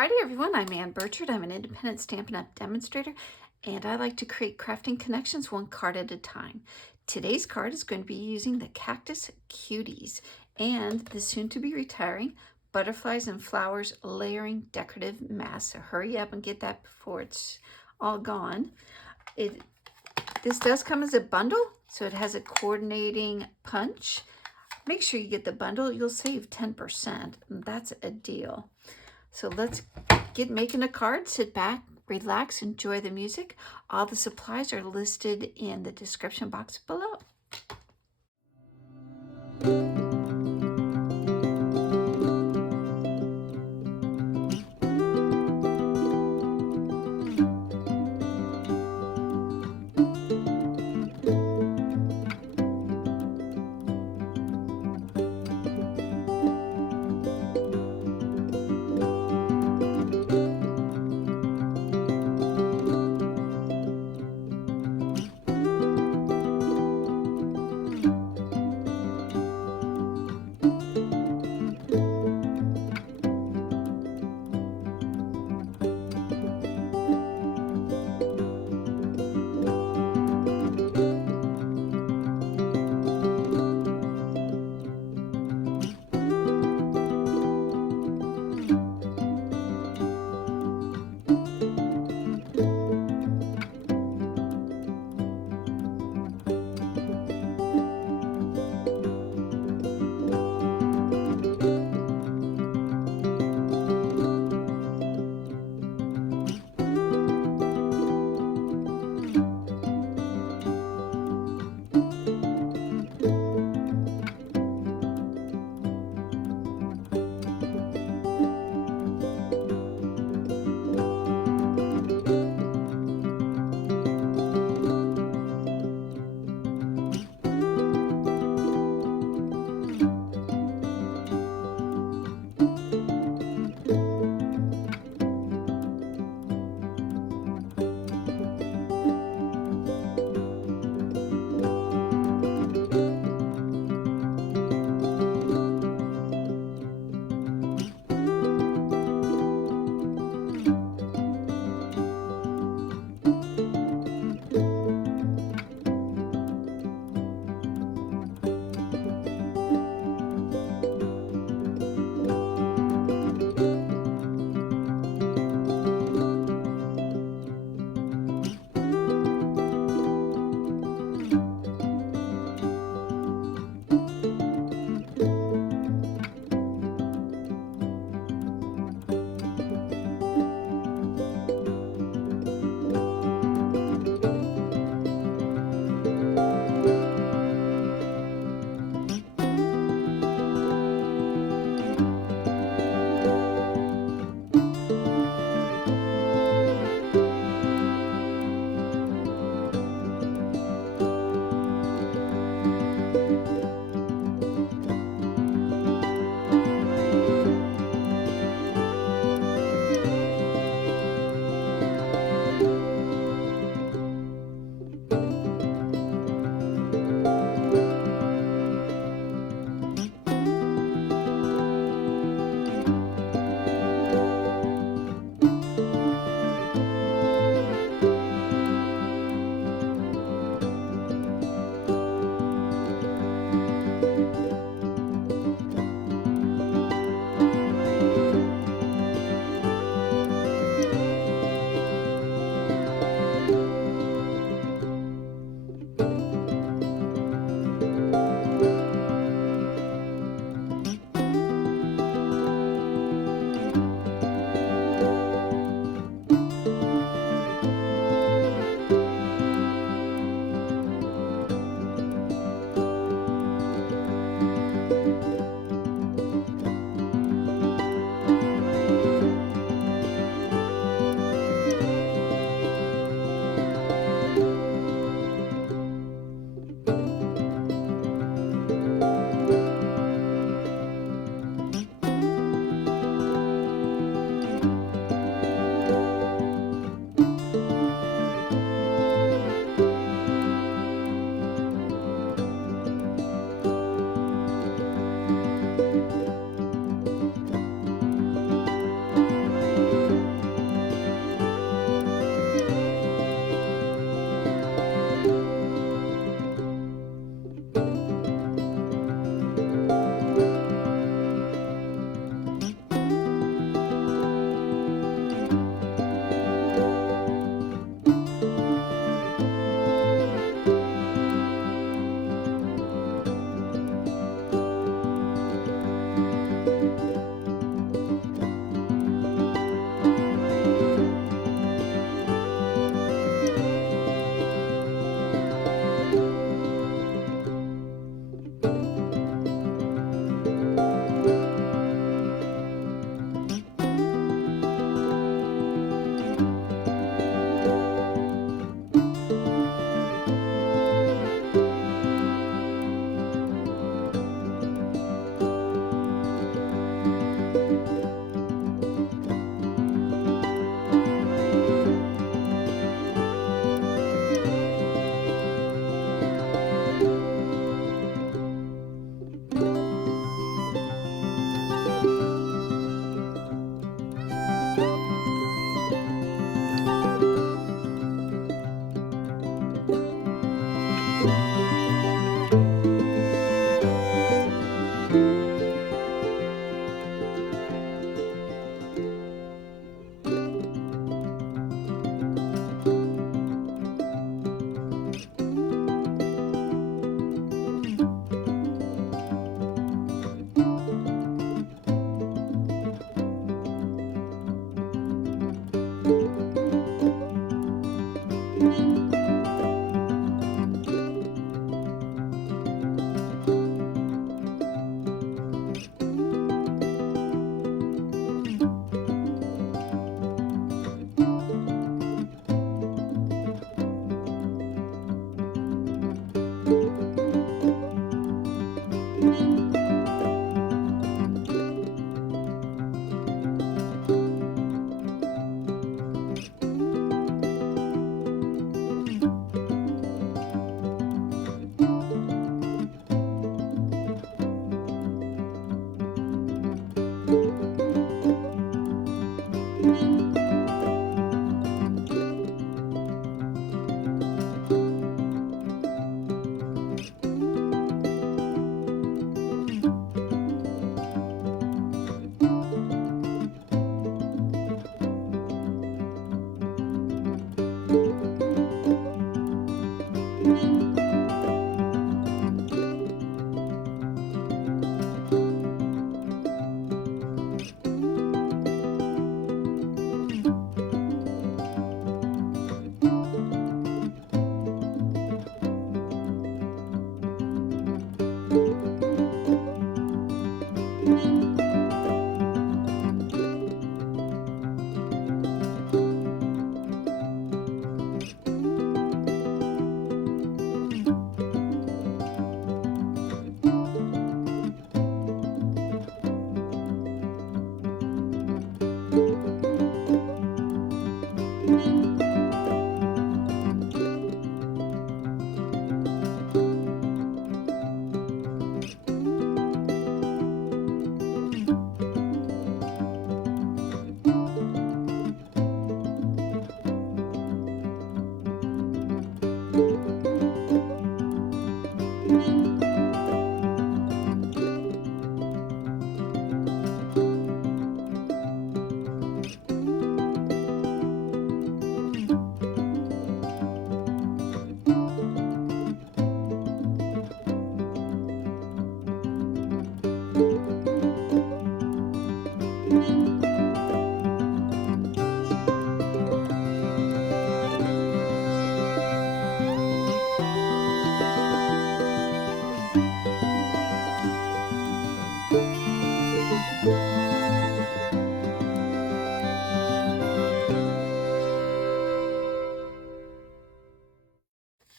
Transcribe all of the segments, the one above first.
Friday, everyone. I'm Ann Birchard. I'm an independent Stampin' Up! Demonstrator, and I like to create crafting connections one card at a time. Today's card is going to be using the Cactus Cuties and the soon-to-be retiring Butterflies and Flowers Layering Decorative Mask. So hurry up and get that before it's all gone. This does come as a bundle, so it has a coordinating punch. Make sure you get the bundle. You'll save 10%, and that's a deal. So let's get making a card. Sit back, relax, enjoy the music. All the supplies are listed in the description box below.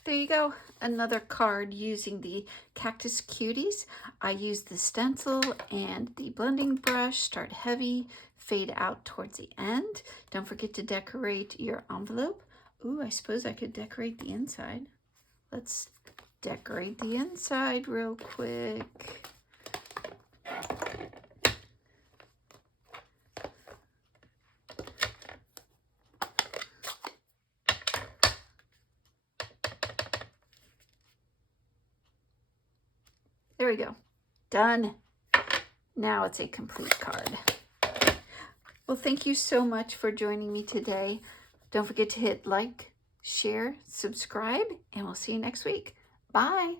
There you go, another card using the Cactus Cuties. I used the stencil and the blending brush. Start heavy, fade out towards the end. Don't forget to decorate your envelope. Ooh, I suppose I could decorate the inside. Let's decorate the inside real quick. There we go. Done. Now it's a complete card. Well, thank you so much for joining me today. Don't forget to hit like, share, subscribe, and we'll see you next week. Bye.